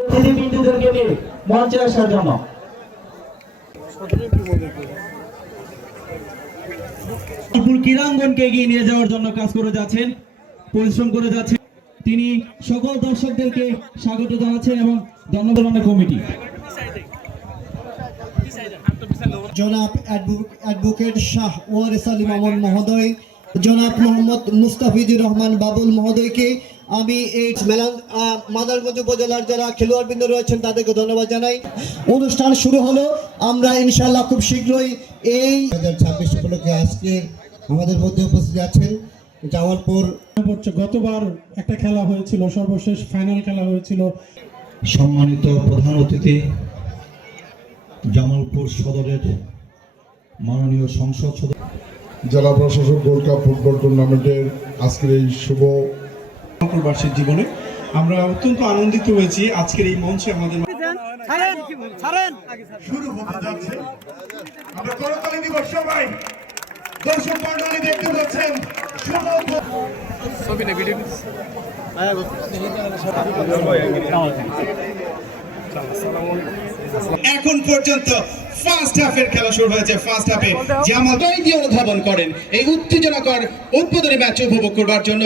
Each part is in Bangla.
অতিথিবৃন্দদেরকে নিয়ে মঞ্চে আসার জন্য ক্রীড়াঙ্গনকে এগিয়ে নিয়ে যাওয়ার জন্য কাজ করে যাচ্ছেন, পরিশ্রম করে যাচ্ছেন। তিনি সকল দর্শকদেরকে স্বাগত জানাচ্ছেন এবং ধন্যবাদ কমিটি। জনাব অ্যাডভোকেট শাহ ওয়ারেস আলী মামুন মহোদয়, জনাব মোহাম্মদ মুস্তাফিজুর রহমান বাবুল মহোদয়কে আমি এই মাদারগঞ্জ উপজেলার যারা খেলোয়াড়বৃন্দ রয়েছেন তাদেরকে ধন্যবাদ জানাই। অনুষ্ঠান শুরু হলো, আমরা ইনশাআল্লাহ খুব শীঘ্রই এই 2026 উপলক্ষে আজকে আমাদের মধ্যে উপস্থিত আছেন জামালপুর। গতবার একটা খেলা হয়েছিল, সর্বশেষ ফাইনাল খেলা হয়েছিল। সম্মানিত প্রধান অতিথি, জামালপুর সদরের মাননীয় সংসদ সদস্য, জেলা প্রশাসক, গোল্ড কাপ ফুটবল টুর্নামেন্টের আজকের এই শুভ বার্ষিক জীবনে আমরা অত্যন্ত আনন্দিত হয়েছি। আজকের এই মঞ্চে আমাদের শুরু হতে যাচ্ছে। আমরা করতালি দিব সবাই। দর্শক মণ্ডলী দেখতে পাচ্ছেন এখন পর্যন্ত ফার্স্ট হাফের খেলা শুরু হয়েছে। ফার্স্ট হাফে জামাল দিয়ে অনুধাবন করেন এই উত্তেজনাকর উদ্বোধনী ম্যাচ উপভোগ করবার জন্য।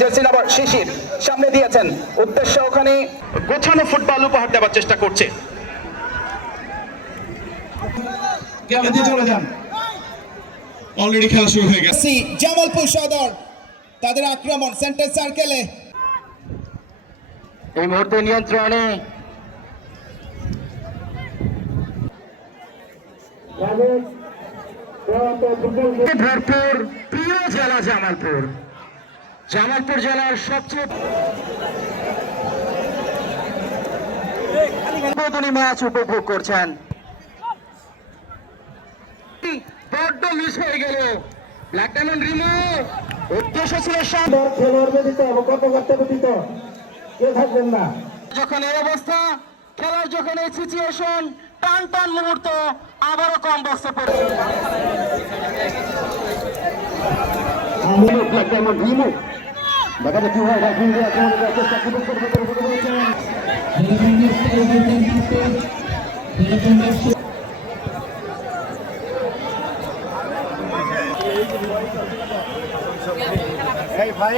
জার্সি নাম্বার শিশির সামনে দিয়েছেন, উদ্দেশ্য ওখানে গোছানো ফুটবল উপহার দেওয়ার চেষ্টা করছে। চলে যান, অলরেডি খেলা শুরু হয়ে গেছে। জামালপুর সদর তাদের আক্রমণ সেন্টার সার্কেলে এই মুহূর্তে নিয়ন্ত্রণে ভরপুর প্রিয় জেলা জামালপুর। জামালপুর জেলার সবচেয়ে উদ্বোধনী ম্যাচ উপভোগ করছেন। বড্ড মিস হয়ে গেল। ব্ল্যাক ডায়মন্ড রিমো উদ্দেশ্য ছিল যখন এই অবস্থা, খেলার যখন এই সিচুয়েশন, টান টান মুহূর্ত, আবারও কম বক্সে পড়ে ব্ল্যাক ডায়মন্ড রিমো। দেখা যাক কি হয়। ভাই